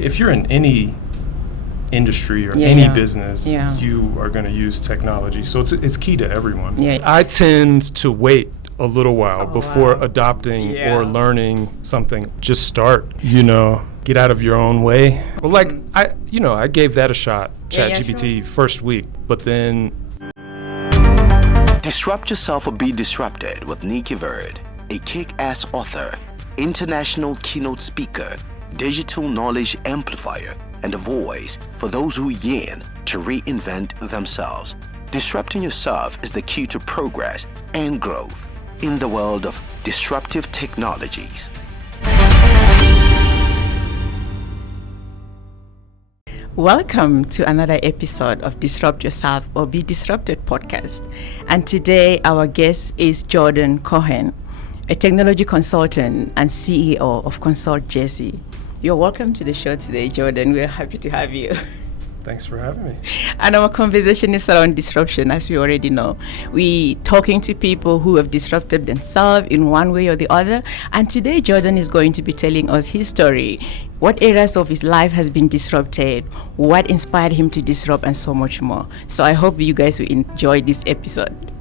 if you're in any industry or any business, you are going to use technology. So it's key to everyone. Yeah. I tend to wait a little while before adopting or learning something. Just start, get out of your own way. Well, like I gave that a shot, ChatGPT, first week, but then. Disrupt yourself or be disrupted with Nicky, a kick-ass author, international keynote speaker, digital knowledge amplifier, and a voice for those who yearn to reinvent themselves. Disrupting yourself is the key to progress and growth in the world of disruptive technologies. Welcome to another episode of Disrupt Yourself or Be Disrupted podcast. And today our guest is Jordan Cohen, a technology consultant and CEO of Consult Jesse. You're welcome to the show today, Jordan. We're happy to have you. Thanks for having me. And our conversation is around disruption, as we already know. We're talking to people who have disrupted themselves in one way or the other. And today, Jordan is going to be telling us his story, what areas of his life has been disrupted, what inspired him to disrupt, and so much more. So I hope you guys will enjoy this episode.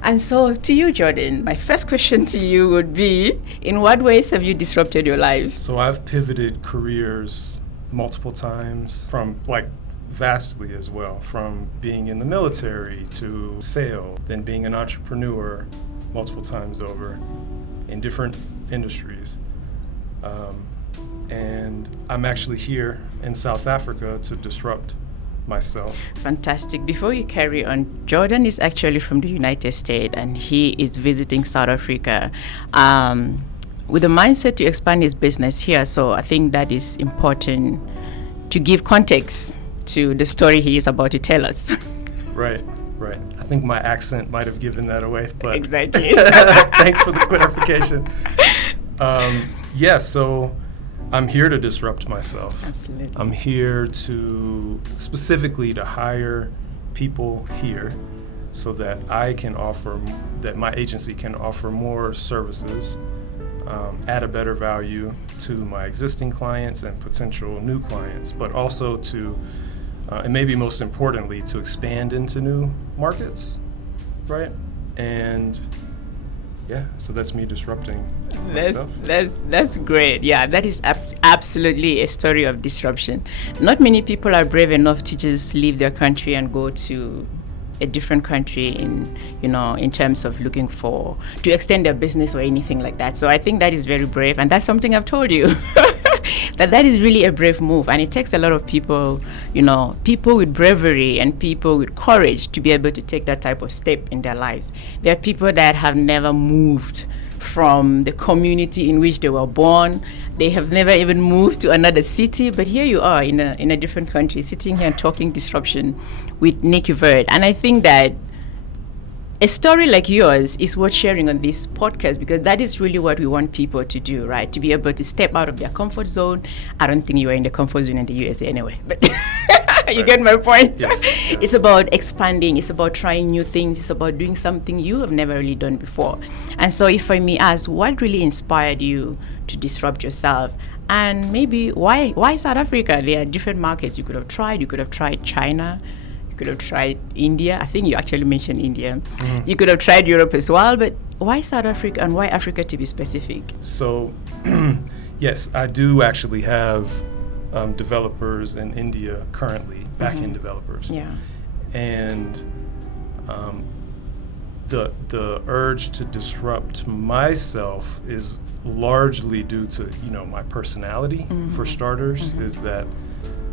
And so to you, Jordan, my first question to you would be, in what ways have you disrupted your life? So I've pivoted careers multiple times from vastly as well, from being in the military to sales, then being an entrepreneur multiple times over in different industries. And I'm actually here in South Africa to disrupt myself. Fantastic. Before you carry on, Jordan is actually from the United States and he is visiting South Africa with a mindset to expand his business here. So I think that is important to give context to the story he is about to tell us. Right. I think my accent might have given that away, but exactly. Thanks for the clarification. So I'm here to disrupt myself. Absolutely. I'm here specifically to hire people here so that my agency can offer more services, add a better value to my existing clients and potential new clients, but also to, and maybe most importantly, to expand into new markets, right? And so that's me disrupting myself. That's great. Yeah, that is absolutely a story of disruption. Not many people are brave enough to just leave their country and go to a different country in terms of looking to extend their business or anything like that. So I think that is very brave, and that's something I've told you. that is really a brave move, and it takes a lot of people, people with bravery and people with courage to be able to take that type of step in their lives. There are people that have never moved from the community in which they were born. They have never even moved to another city, but here you are in a different country, sitting here and talking disruption with Nicky. And I think that a story like yours is worth sharing on this podcast, because that is really what we want people to do, right? To be able to step out of their comfort zone. I don't think you are in the comfort zone in the USA anyway, but you get my point? Yes. It's about expanding. It's about trying new things. It's about doing something you have never really done before. And so if I may ask, what really inspired you to disrupt yourself? And maybe why South Africa? There are different markets you could have tried. You could have tried China. You could have tried India. I think you actually mentioned India. Mm-hmm. You could have tried Europe as well, but why South Africa, and why Africa to be specific? So, yes, I do actually have developers in India currently, back-end developers. Yeah. And the urge to disrupt myself is largely due to, my personality, for starters, is that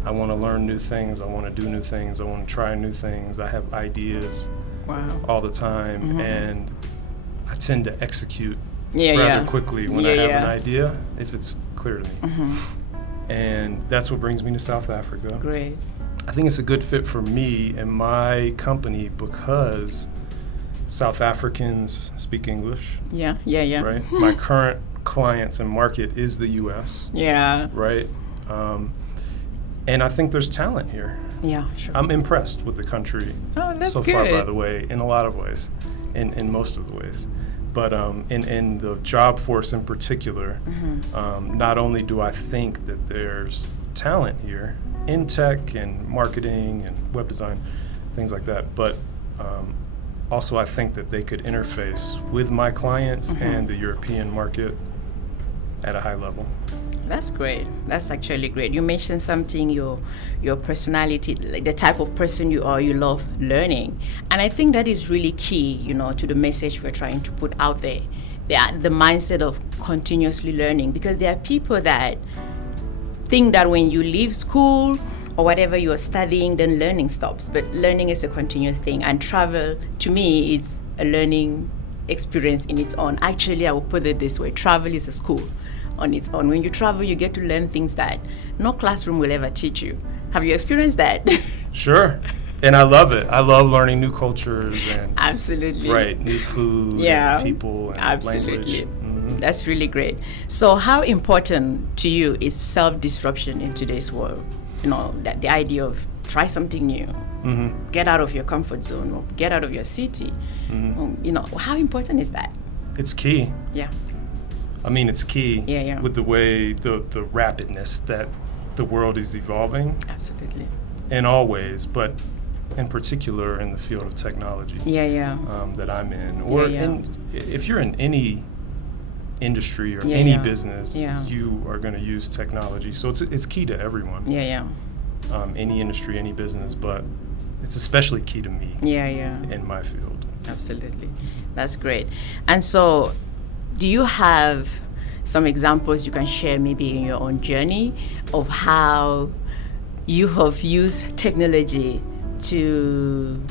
I want to learn new things, I want to do new things, I want to try new things. I have ideas all the time, and I tend to execute rather quickly when I have an idea, if it's clear to me. And that's what brings me to South Africa. Great. I think it's a good fit for me and my company because South Africans speak English. Yeah. Right? My current clients and market is the U.S. Yeah. Right? And I think there's talent here. Yeah, sure. I'm impressed with the country so far, by the way, in a lot of ways, in most of the ways. But in the job force in particular, not only do I think that there's talent here in tech and marketing and web design, things like that. But also, I think that they could interface with my clients and the European market at a high level. That's great. That's actually great. You mentioned something, your personality, like the type of person you are, you love learning. And I think that is really key, to the message we're trying to put out there. The mindset of continuously learning, because there are people that think that when you leave school or whatever you're studying, then learning stops. But learning is a continuous thing. And travel, to me, is a learning experience in its own. Actually, I will put it this way. Travel is a school on its own. When you travel, you get to learn things that no classroom will ever teach you. Have you experienced that? Sure. And I love it. I love learning new cultures and absolutely. Right, new food and people and absolutely. language. That's really great. So how important to you is self-disruption in today's world? That the idea of try something new, get out of your comfort zone, or get out of your city. How important is that? It's key. Yeah. I mean, it's key Yeah. with the way, the rapidness that the world is evolving. Absolutely. In all ways, but in particular in the field of technology. That I'm in. Or if you're in any industry or any business, you are going to use technology. So it's key to everyone. Any industry, any business, but it's especially key to me. In my field. Absolutely. That's great. And so, do you have some examples you can share maybe in your own journey of how you have used technology to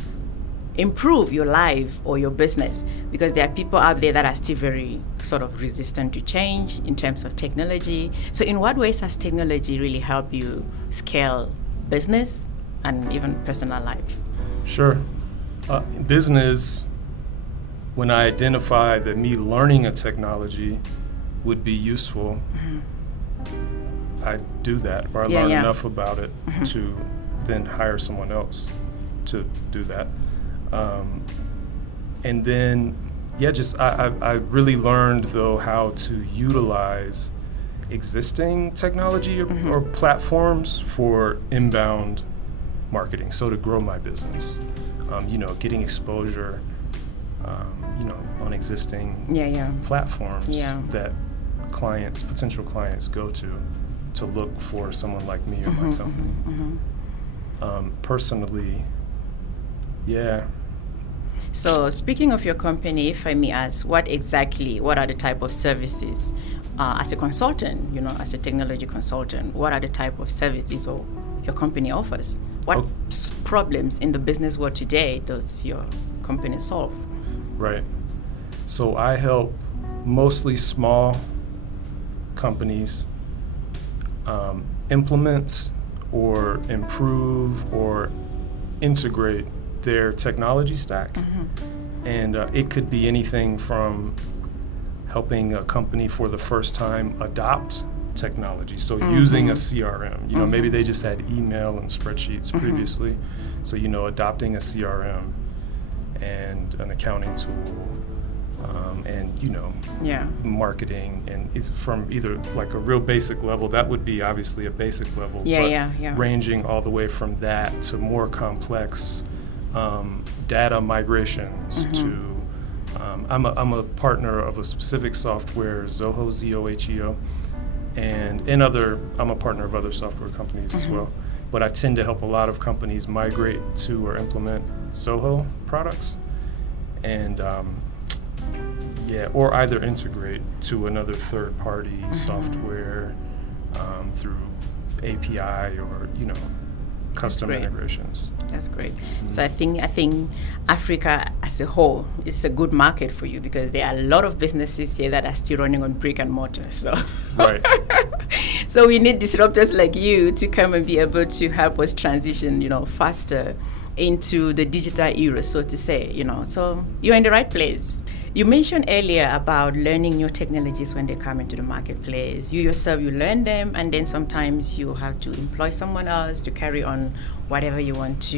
improve your life or your business? Because there are people out there that are still very sort of resistant to change in terms of technology. So in what ways has technology really helped you scale business and even personal life? Sure. Business, when I identify that me learning a technology would be useful, I do that, or I learn enough about it to then hire someone else to do that. And then, I really learned, though, how to utilize existing technology or platforms for inbound marketing, so to grow my business. Getting exposure, on existing platforms that potential clients go to look for someone like me or my company. Personally, So speaking of your company, if I may ask, what are the type of services as a consultant, as a technology consultant, what are the type of services your company offers? What problems in the business world today does your company solve? Right. So I help mostly small companies implement or improve or integrate their technology stack. And it could be anything from helping a company for the first time adopt technology. So using a CRM, maybe they just had email and spreadsheets previously. So, adopting a CRM and an accounting tool, and, marketing. And it's from either like a real basic level, that would be obviously a basic level, ranging all the way from that to more complex data migrations to, I'm a partner of a specific software, Zoho, Z-O-H-E-O, and I'm a partner of other software companies as well. But I tend to help a lot of companies migrate to or implement Zoho products, and or either integrate to another third-party software through API or custom integrations. That's great. So I think Africa as a whole is a good market for you, because there are a lot of businesses here that are still running on brick and mortar. So right. So we need disruptors like you to come and be able to help us transition, faster into the digital era, so to say. So you're in the right place. You mentioned earlier about learning new technologies when they come into the marketplace. You yourself, you learn them, and then sometimes you have to employ someone else to carry on whatever you want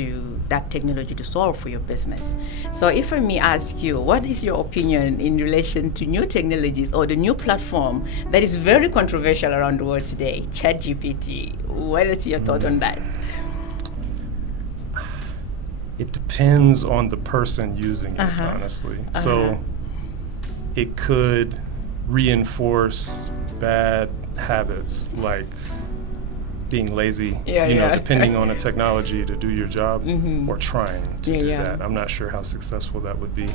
that technology to solve for your business. So if I may ask you, what is your opinion in relation to new technologies or the new platform that is very controversial around the world today, ChatGPT? What is your thought on that? It depends on the person using it, honestly. So it could reinforce bad habits like being lazy, depending on the technology to do your job, or trying to do that. I'm not sure how successful that would be.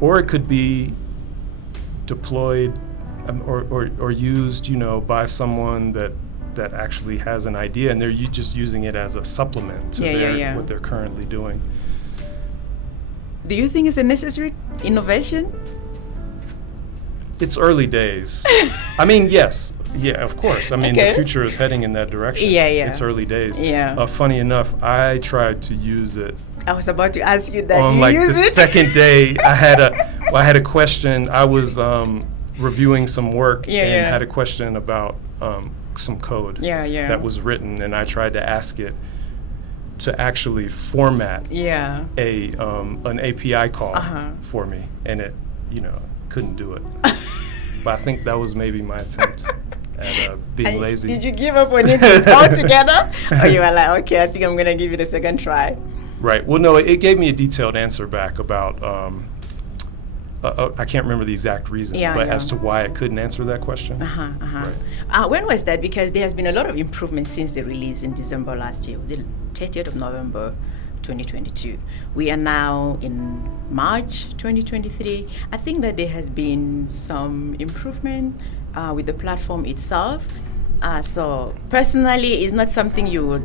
Or it could be deployed or used, by someone that actually has an idea, and they're just using it as a supplement to what they're currently doing. Do you think it's a necessary innovation? It's early days. I mean, yes. Yeah, of course. I mean, the future is heading in that direction. It's early days. Funny enough, I tried to use it. I was about to ask you that. On the second day, I had a question. I was reviewing some work and had a question about some code that was written, and I tried to ask it to actually format an API call for me, and it couldn't do it. But I think that was maybe my attempt at being lazy. Did you give up on it altogether? Or you were like, okay, I think I'm going to give it a second try? Right. Well, no, it gave me a detailed answer back about, I can't remember the exact reason, but as to why it couldn't answer that question. Right. When was that? Because there has been a lot of improvement since the release in December last year, the 30th of November, 2022. We are now in March 2023. I think that there has been some improvement with the platform itself. So personally, it's not something you would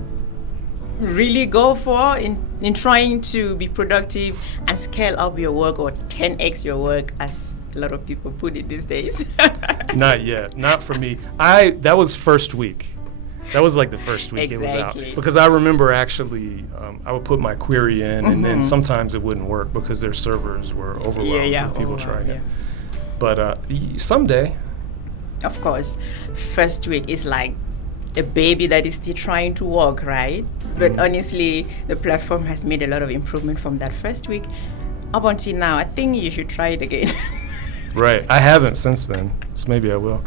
really go for in trying to be productive and scale up your work or 10x your work, as a lot of people put it these days. Not yet. Not for me. That was first week. That was like the first week it was out. Because I remember actually, I would put my query in, and then sometimes it wouldn't work because their servers were overwhelmed with people trying it. But someday. Of course, first week is like a baby that is still trying to walk, right? But honestly, the platform has made a lot of improvement from that first week up until now. I think you should try it again. Right. I haven't since then, so maybe I will.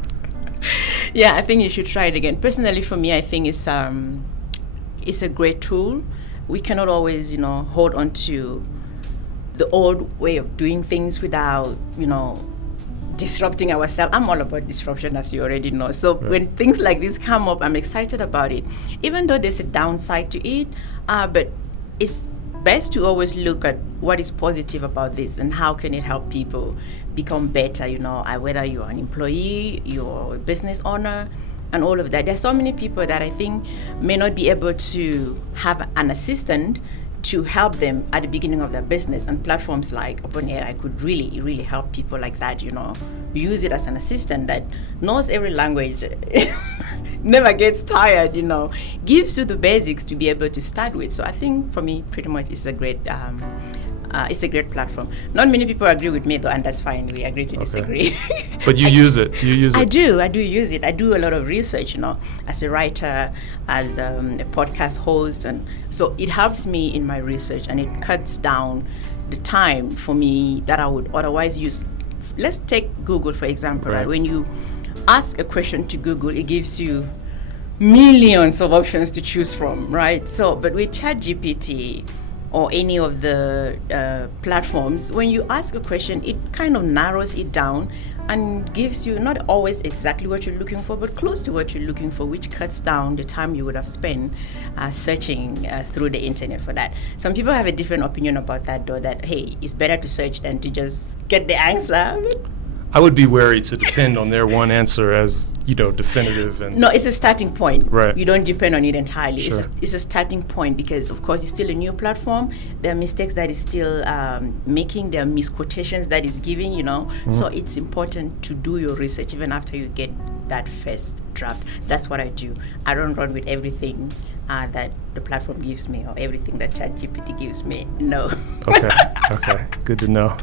Yeah, I think you should try it again. Personally, for me, I think it's a great tool. We cannot always, hold on to the old way of doing things without, disrupting ourselves. I'm all about disruption, as you already know. So when things like this come up, I'm excited about it. Even though there's a downside to it, but it's best to always look at what is positive about this and how can it help people become better, whether you're an employee, you're a business owner, and all of that. There's so many people that I think may not be able to have an assistant to help them at the beginning of their business, and platforms like OpenAI could really, really help people like that, use it as an assistant that knows every language, never gets tired, gives you the basics to be able to start with. So I think for me, pretty much it's a great platform. Not many people agree with me though, and that's fine. We agree to disagree. But you use it. Do you use it? I do use it. I do a lot of research, as a writer, as a podcast host, and so it helps me in my research, and it cuts down the time for me that I would otherwise use. Let's take Google, for example, right? When you ask a question to Google, it gives you millions of options to choose from, right? So, but with ChatGPT or any of the platforms, when you ask a question, it kind of narrows it down and gives you not always exactly what you're looking for, but close to what you're looking for, which cuts down the time you would have spent searching through the internet for that. Some people have a different opinion about that, though, that, hey, it's better to search than to just get the answer. I would be wary to depend on their one answer as, definitive. And no, it's a starting point. Right. You don't depend on it entirely. Sure. It's a starting point because, of course, it's still a new platform. There are mistakes that it's still making. There are misquotations that it's giving, So it's important to do your research even after you get that first draft. That's what I do. I don't run with everything that the platform gives me or everything that ChatGPT gives me. No. Okay. Good to know.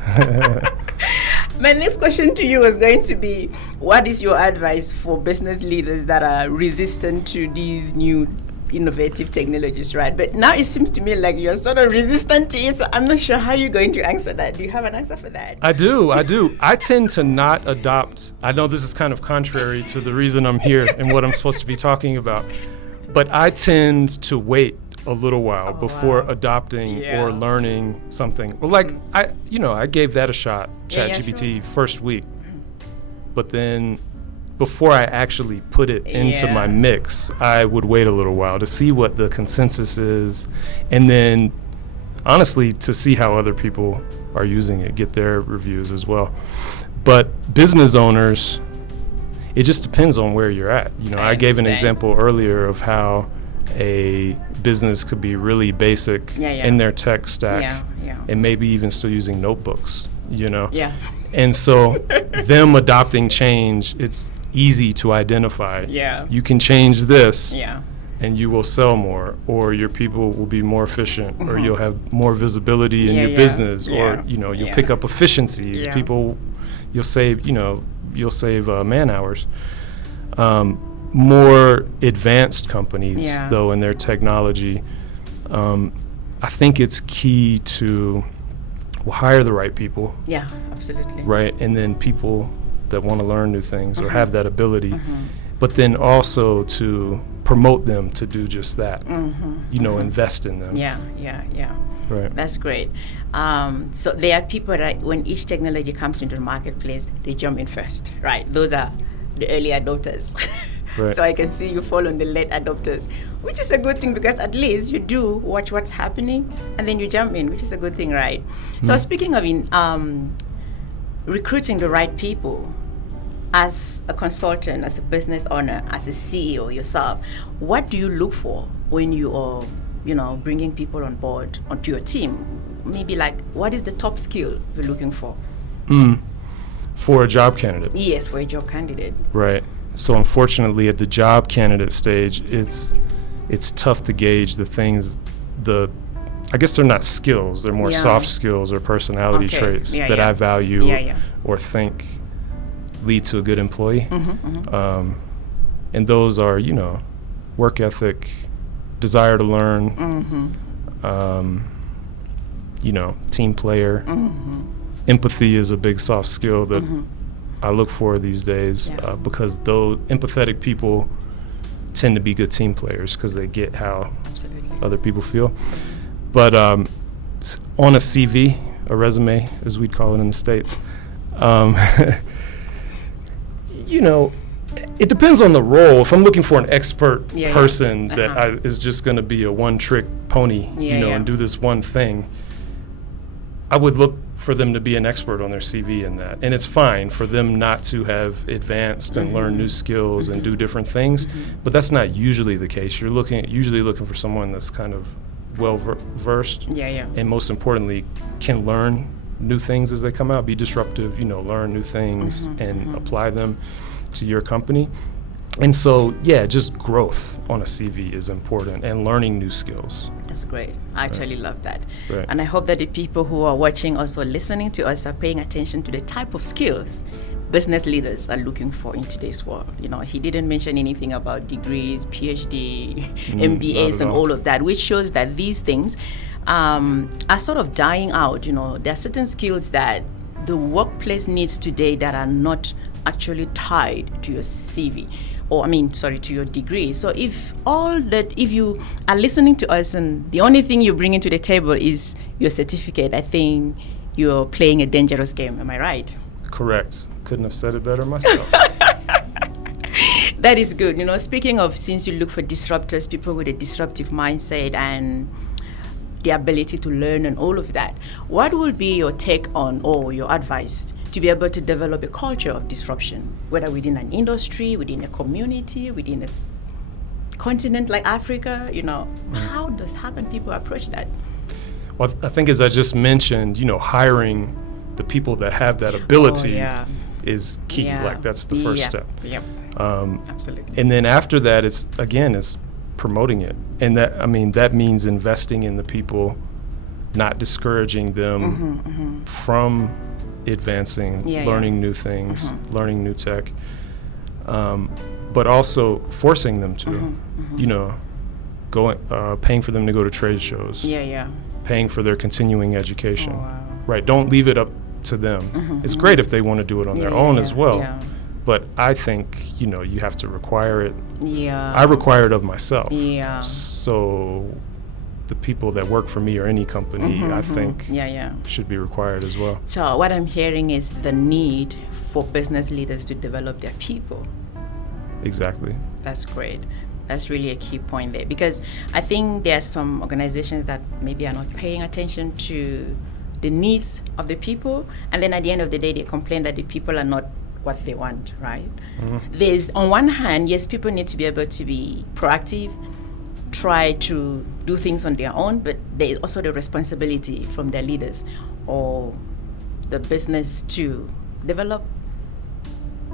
My next question to you is going to be, what is your advice for business leaders that are resistant to these new innovative technologies, right? But now it seems to me like you're sort of resistant to it, so I'm not sure how you're going to answer that. Do you have an answer for that? I do. I tend to not adopt. I know this is kind of contrary to the reason I'm here and what I'm supposed to be talking about, but I tend to wait a little while before adopting or learning something. Well, like I gave that a shot, ChatGPT, first week, but then before I actually put it into my mix, I would wait a little while to see what the consensus is, and then honestly to see how other people are using it, get their reviews as well. But business owners, it just depends on where you're at. I gave an example earlier of how a business could be really basic in their tech stack and maybe even still using notebooks, And so them adopting change, it's easy to identify. You can change this and you will sell more, or your people will be more efficient, or you'll have more visibility in your business, or you'll pick up efficiencies. People, you'll save man hours. More advanced companies, though, in their technology, I think it's key to hire the right people. Yeah, absolutely. Right, and then people that want to learn new things or have that ability, but then also to promote them to do just that. Invest in them. Yeah. Right. That's great. So there are people that when each technology comes into the marketplace, they jump in first, right? Those are the early adopters. Right. So I can see you fall on the late adopters, which is a good thing because at least you do watch what's happening and then you jump in, which is a good thing, right? So speaking of recruiting the right people, as a consultant, as a business owner, as a CEO yourself, what do you look for when you are, bringing people on board onto your team? Maybe like, what is the top skill you're looking for? For a job candidate? Yes, for a job candidate. Right. So unfortunately, at the job candidate stage, it's tough to gauge the things. I guess they're not skills; they're more soft skills or personality traits that I value or think lead to a good employee. And those are, work ethic, desire to learn, team player. Empathy is a big soft skill that I look for these days because those empathetic people tend to be good team players because they get how other people feel. But on a CV, a resume, as we'd call it in the States, it depends on the role. If I'm looking for an expert person that is just going to be a one-trick pony, and do this one thing, I would look for them to be an expert on their CV in that. And it's fine for them not to have advanced and learn new skills and do different things, but that's not usually the case. You're usually looking for someone that's kind of well-versed and most importantly can learn new things as they come out, be disruptive, learn new things and apply them to your company. And so, just growth on a CV is important and learning new skills. That's great. I actually love that. Right. And I hope that the people who are watching us or listening to us are paying attention to the type of skills business leaders are looking for in today's world. He didn't mention anything about degrees, PhD, MBAs, and all of that, which shows that these things are sort of dying out. There are certain skills that the workplace needs today that are not actually tied to your CV. To your degree. So if you are listening to us and the only thing you bring into the table is your certificate, I think you're playing a dangerous game. Am I right? Correct. Couldn't have said it better myself. That is good. Speaking of, since you look for disruptors, people with a disruptive mindset and the ability to learn and all of that, what would be your take on or your advice to be able to develop a culture of disruption, whether within an industry, within a community, within a continent like Africa? How can people approach that? Well, I think as I just mentioned, hiring the people that have that ability is key. That's the first step. Yep. Absolutely. And then after that, it's promoting it. And that means investing in the people, not discouraging them from advancing, Yeah, learning new things, learning new tech, but also forcing them to, you know, paying for them to go to trade shows, paying for their continuing education. Oh, wow. Right, don't leave it up to them. It's great if they want to do it on their own as well, but I think, you know, you have to require it. I require it of myself. So the people that work for me or any company, I think, should be required as well. So what I'm hearing is the need for business leaders to develop their people. Exactly. That's great. That's really a key point there, because I think there are some organizations that maybe are not paying attention to the needs of the people, and then at the end of the day they complain that the people are not what they want, right? There's, on one hand, yes, people need to be able to be proactive, try to do things on their own, but there is also the responsibility from their leaders or the business to develop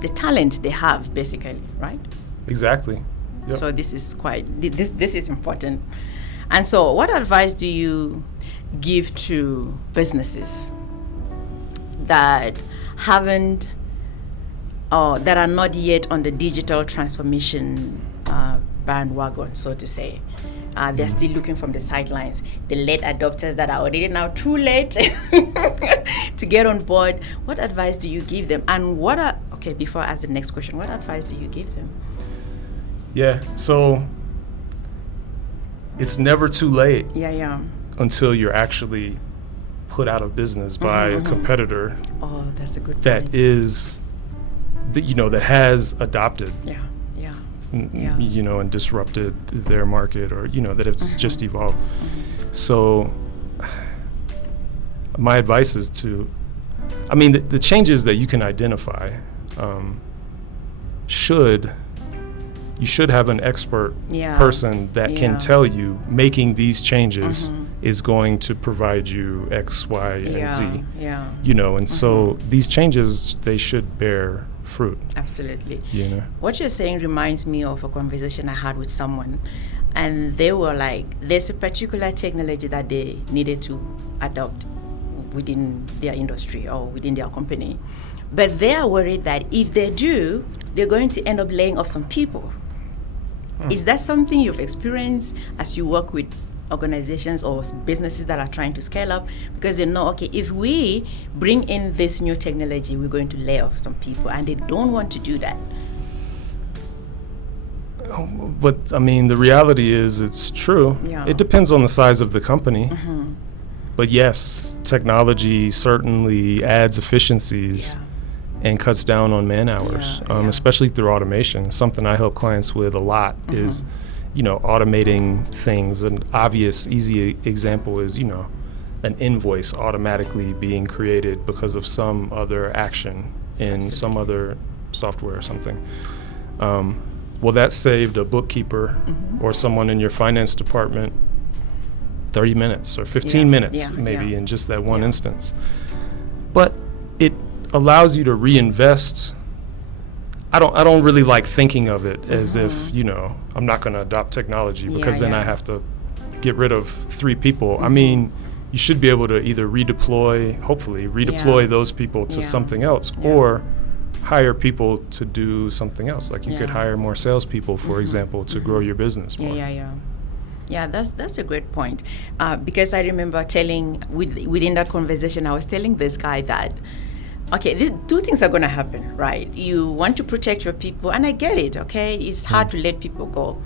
the talent they have, basically, right? Exactly. Yep. So this is this is important. And so what advice do you give to businesses that haven't that are not yet on the digital transformation bandwagon, so to say? They're still looking from the sidelines. The late adopters that are already now too late to get on board. What advice do you give them? And before I ask the next question, what advice do you give them? Yeah, so it's never too late until you're actually put out of business by a competitor. Oh, that's a good point. That is, you know, that has adopted. You know, and disrupted their market, or, you know, that it's just evolved. So my advice is to, I mean, the changes that you can identify, you should have an expert person that can tell you making these changes is going to provide you X, Y, and Z. You know, and so these changes, they should bear fruit. Absolutely. You know? What you're saying reminds me of a conversation I had with someone, and they were like, there's a particular technology that they needed to adopt within their industry or within their company, but they are worried that if they do, they're going to end up laying off some people. Is that something you've experienced as you work with organizations or businesses that are trying to scale up? Because they know, okay, if we bring in this new technology, we're going to lay off some people, and they don't want to do that. But I mean, the reality is, it's true. It depends on the size of the company. But yes, technology certainly adds efficiencies and cuts down on man hours, especially through automation. Something I help clients with a lot is, you know, automating things. An obvious, easy example is, you know, an invoice automatically being created because of some other action in some other software or something. Well, that saved a bookkeeper or someone in your finance department 30 minutes or 15 minutes maybe in just that one instance. But it allows you to reinvest. I don't really like thinking of it as if, you know, I'm not going to adopt technology because then I have to get rid of 3 people. I mean, you should be able to either hopefully redeploy those people to something else, or hire people to do something else. Like you could hire more salespeople, for example, to grow your business more. Yeah, that's a great point. Because I remember within that conversation, I was telling this guy that, okay, these 2 things are going to happen, right? You want to protect your people, and I get it, okay? It's hard to let people go.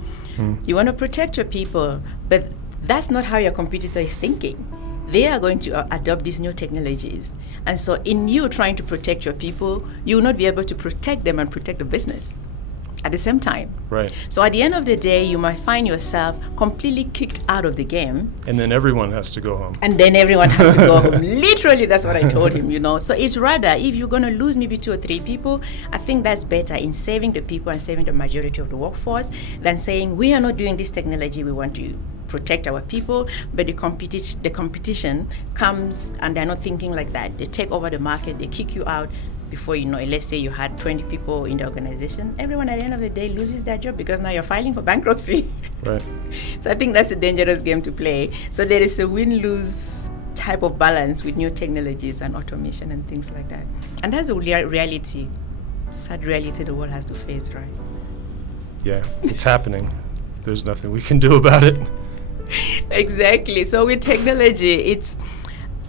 You want to protect your people, but that's not how your competitor is thinking. They are going to adopt these new technologies. And so in you trying to protect your people, you will not be able to protect them and protect the business at the same time. Right. So at the end of the day, you might find yourself completely kicked out of the game. And then everyone has to go home. Literally, that's what I told him, you know. So it's rather, if you're going to lose maybe 2 or 3 people, I think that's better in saving the people and saving the majority of the workforce than saying, we are not doing this technology, we want to protect our people, but the competition comes and they're not thinking like that. They take over the market, they kick you out. Before you know it, let's say you had 20 people in the organization, everyone at the end of the day loses their job because now you're filing for bankruptcy. Right. So I think that's a dangerous game to play. So there is a win-lose type of balance with new technologies and automation and things like that. And that's a reality, sad reality the world has to face, right? Yeah, it's happening. There's nothing we can do about it. Exactly. So with technology,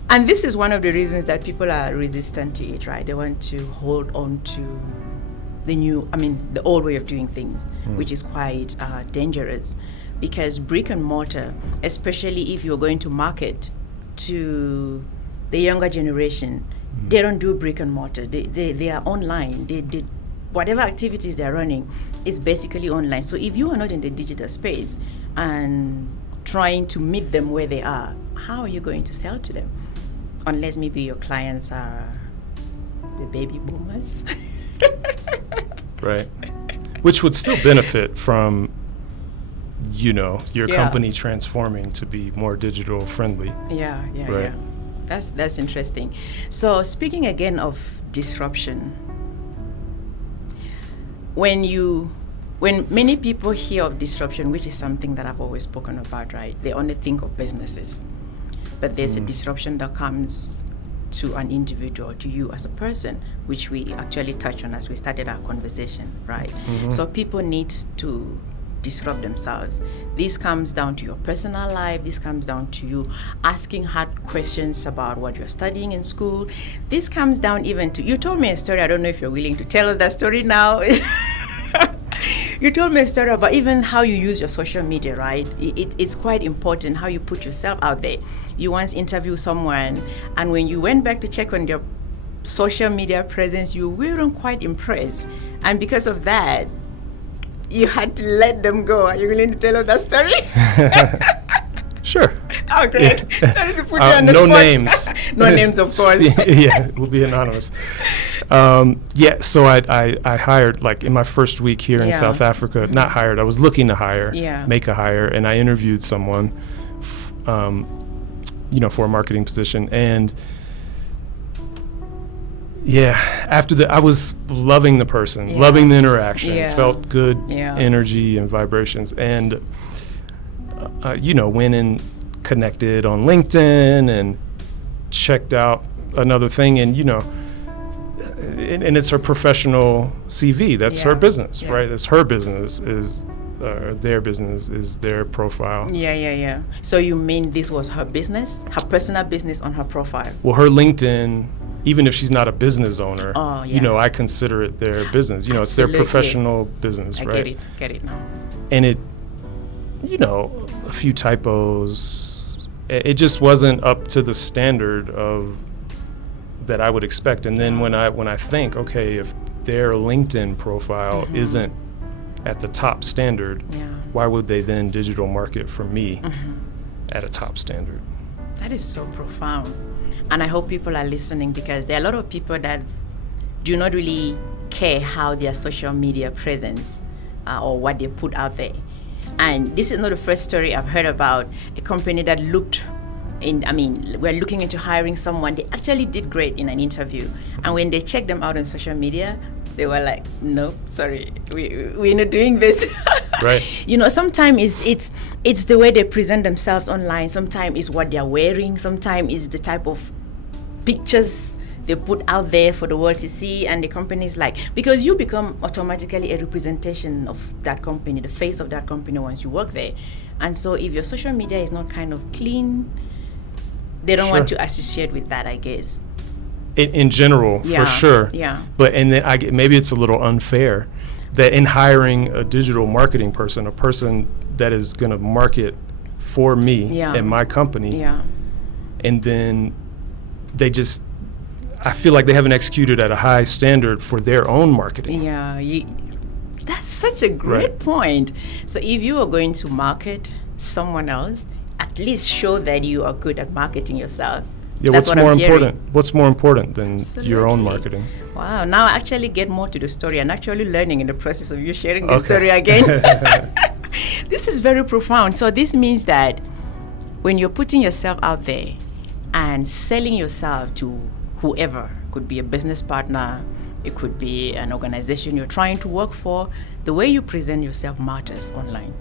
and this is one of the reasons that people are resistant to it, right? They want to hold on to the old way of doing things, which is quite dangerous, because brick and mortar, especially if you're going to market to the younger generation, they don't do brick and mortar. They are online. They whatever activities they're running is basically online. So if you are not in the digital space and trying to meet them where they are, how are you going to sell to them? Unless maybe your clients are the baby boomers. Right. Which would still benefit from, your company transforming to be more digital friendly. Yeah. Right. That's interesting. So speaking again of disruption, when many people hear of disruption, which is something that I've always spoken about, right? They only think of businesses. But there's a disruption that comes to an individual, to you as a person, which we actually touched on as we started our conversation, right? So people need to disrupt themselves. This comes down to your personal life. This comes down to you asking hard questions about what you're studying in school. This comes down even to, you told me a story, I don't know if you're willing to tell us that story now. You told me a story about even how you use your social media, right? It's quite important how you put yourself out there. You once interviewed someone, and when you went back to check on their social media presence, you weren't quite impressed. And because of that, you had to let them go. Are you willing to tell us that story? Sure. Oh, great. Yeah. Sorry to put you on the no spot. Names. No names, of course. Yeah, we'll be anonymous. So I hired, like in my first week here in South Africa, not hired, I was looking to hire, make a hire, and I interviewed someone, for a marketing position. And after I was loving the person, loving the interaction, felt good energy and vibrations. And went and connected on LinkedIn and checked out another thing, and and it's her professional CV. That's her business, right? It's her business, is their business, is their profile. Yeah. So you mean this was her business, her personal business on her profile? Well, her LinkedIn, even if she's not a business owner, I consider it their business. It's their professional business, right? Get it now. And it, a few typos. It just wasn't up to the standard of that I would expect. And then when I think, okay, if their LinkedIn profile isn't at the top standard, why would they then digital market for me at a top standard? That is so profound. And I hope people are listening, because there are a lot of people that do not really care how their social media presence or what they put out there. And this is not the first story I've heard about a company that we're looking into hiring someone. They actually did great in an interview. And when they checked them out on social media, they were like, nope, sorry, we're not doing this. Right. Sometimes it's the way they present themselves online. Sometimes it's what they're wearing. Sometimes it's the type of pictures they put out there for the world to see, and the company's like, because you become automatically a representation of that company, the face of that company once you work there. And so if your social media is not kind of clean, they don't want to associate with that, I guess. In general, for sure. Yeah. But maybe it's a little unfair that in hiring a digital marketing person, a person that is going to market for me and my company, and then I feel like they haven't executed at a high standard for their own marketing. That's such a great point. So if you are going to market someone else, at least show that you are good at marketing yourself. Yeah, That's what's more important than your own marketing? Wow, now I actually get more to the story. I'm actually learning in the process of you sharing the story again. This is very profound. So this means that when you're putting yourself out there and selling yourself to whoever, could be a business partner, it could be an organization you're trying to work for, the way you present yourself matters online.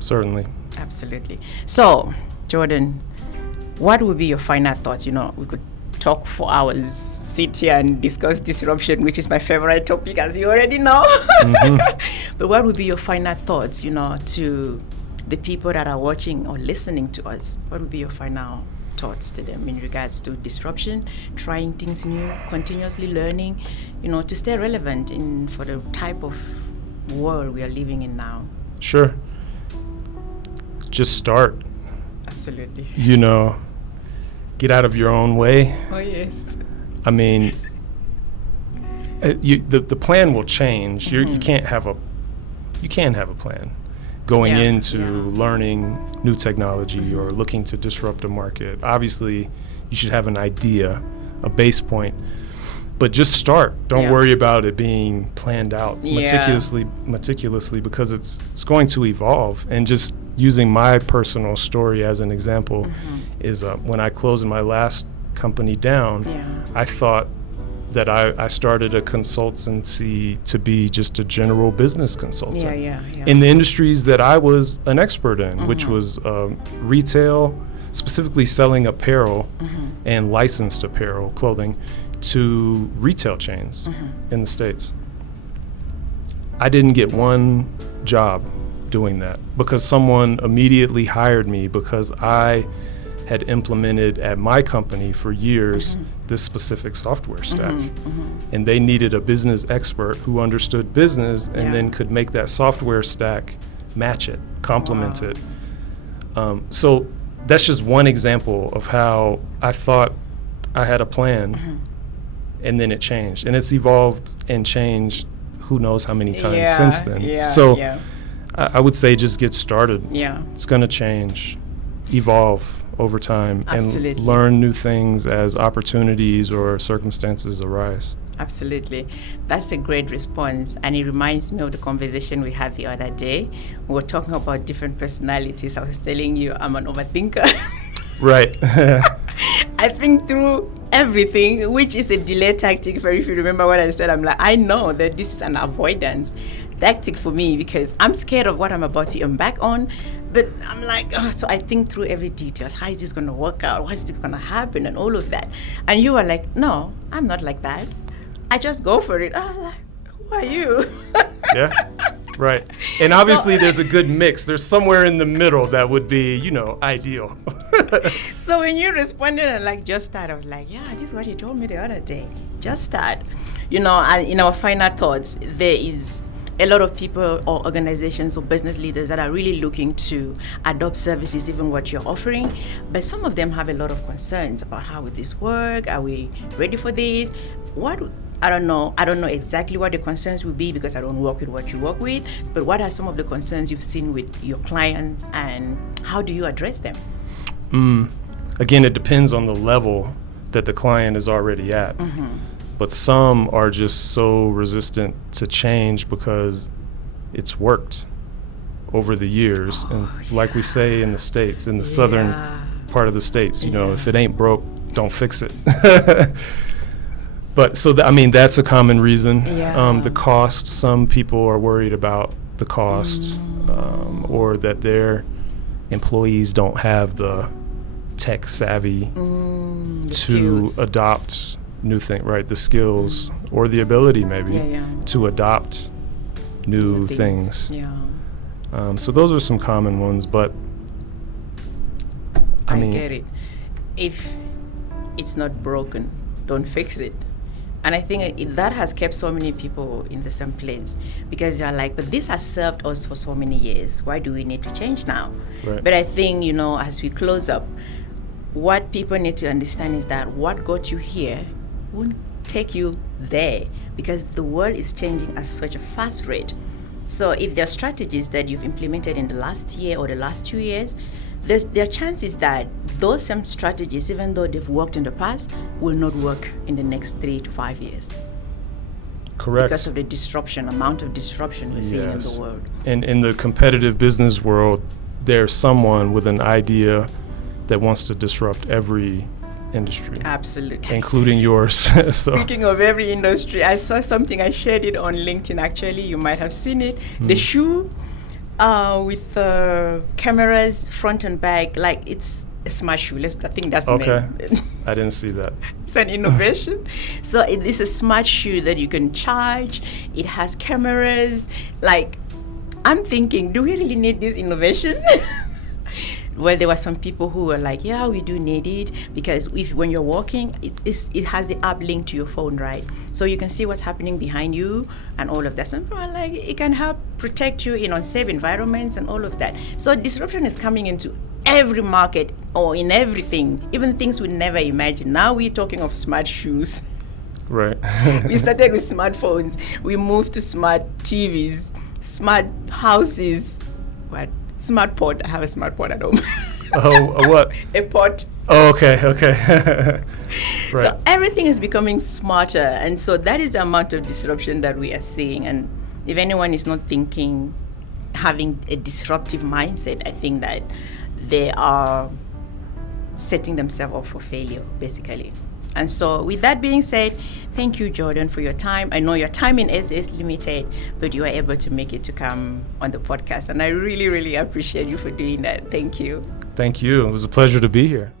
Certainly. Absolutely. So, Jordan, what would be your final thoughts? We could talk for hours, sit here and discuss disruption, which is my favorite topic, as you already know. Mm-hmm. But what would be your final thoughts, to the people that are watching or listening to us? What would be your final thoughts to them in regards to disruption, trying things new, continuously learning, to stay relevant for the type of world we are living in now? Sure. Just start. Absolutely. Get out of your own way. Oh, yes. I mean, the plan will change. Mm-hmm. You can't have a plan going into learning new technology or looking to disrupt a market. Obviously, you should have an idea, a base point, but just start. Don't worry about it being planned out meticulously, because it's going to evolve. And just using my personal story as an example is when I closed my last company down, I thought that I started a consultancy to be just a general business consultant in the industries that I was an expert in, which was retail, specifically selling apparel and licensed apparel, clothing, to retail chains in the States. I didn't get one job doing that because someone immediately hired me because I had implemented at my company for years this specific software stack. And they needed a business expert who understood business and then could make that software stack match it, complement it. So that's just one example of how I thought I had a plan and then it changed. And it's evolved and changed who knows how many times since then. I would say just get started. It's going to change, evolve over time, and learn new things as opportunities or circumstances arise. Absolutely. That's a great response. And it reminds me of the conversation we had the other day. We were talking about different personalities. I was telling you I'm an overthinker. Right. I think through everything, which is a delay tactic. If you remember what I said, I'm like, I know that this is an avoidance tactic for me because I'm scared of what I'm about to embark on. But I'm like, so I think through every detail. How is this going to work out? What's going to happen? And all of that. And you are like, no, I'm not like that. I just go for it. I'm like, who are you? Yeah, right. And obviously there's a good mix. There's somewhere in the middle that would be, ideal. So when you responded and like, just start, I was like, yeah, this is what you told me the other day. Just start. And in our final thoughts, there is a lot of people or organizations or business leaders that are really looking to adopt services, even what you're offering. But some of them have a lot of concerns about how will this work? Are we ready for this? I don't know exactly what the concerns will be because I don't work with what you work with. But what are some of the concerns you've seen with your clients and how do you address them? Again, it depends on the level that the client is already at. But some are just so resistant to change because it's worked over the years. And like we say in the States, in the southern part of the States, if it ain't broke, don't fix it. But that's a common reason. The cost, some people are worried about the cost or that their employees don't have the tech savvy to skills. Adopt new things, right? The skills or the ability maybe to adopt new things. So those are some common ones, but I get it. If it's not broken, don't fix it. And I think that has kept so many people in the same place because they're like, but this has served us for so many years. Why do we need to change now? Right. But I think, as we close up, what people need to understand is that what got you here won't take you there because the world is changing at such a fast rate. So if there are strategies that you've implemented in the last year or the last 2 years, there are chances that those same strategies, even though they've worked in the past, will not work in the next 3 to 5 years. Correct. Because of the amount of disruption we're seeing in the world. And in the competitive business world, there's someone with an idea that wants to disrupt every industry. Absolutely. Including yours. Speaking of every industry, I saw something, I shared it on LinkedIn actually, you might have seen it. The shoe with cameras front and back, like it's a smart shoe. I think that's the Okay. name. I didn't see that. It's an innovation. So it is a smart shoe that you can charge. It has cameras. Like, I'm thinking, do we really need this innovation? Well, there were some people who were like, yeah, we do need it, because when you're walking, it has the app linked to your phone, right? So you can see what's happening behind you and all of that. Some people are like, it can help protect you in unsafe environments and all of that. So disruption is coming into every market or in everything, even things we never imagined. Now we're talking of smart shoes. Right. We started with smartphones. We moved to smart TVs, smart houses. What? Smart pot. I have a smart pot at home. Oh, a what? A pot. Oh, okay. Right. So everything is becoming smarter. And so that is the amount of disruption that we are seeing. And if anyone is not having a disruptive mindset, I think that they are setting themselves up for failure, basically. And so with that being said, thank you, Jordan, for your time. I know your time in SA is limited, but you are able to make it to come on the podcast. And I really, really appreciate you for doing that. Thank you. Thank you. It was a pleasure to be here.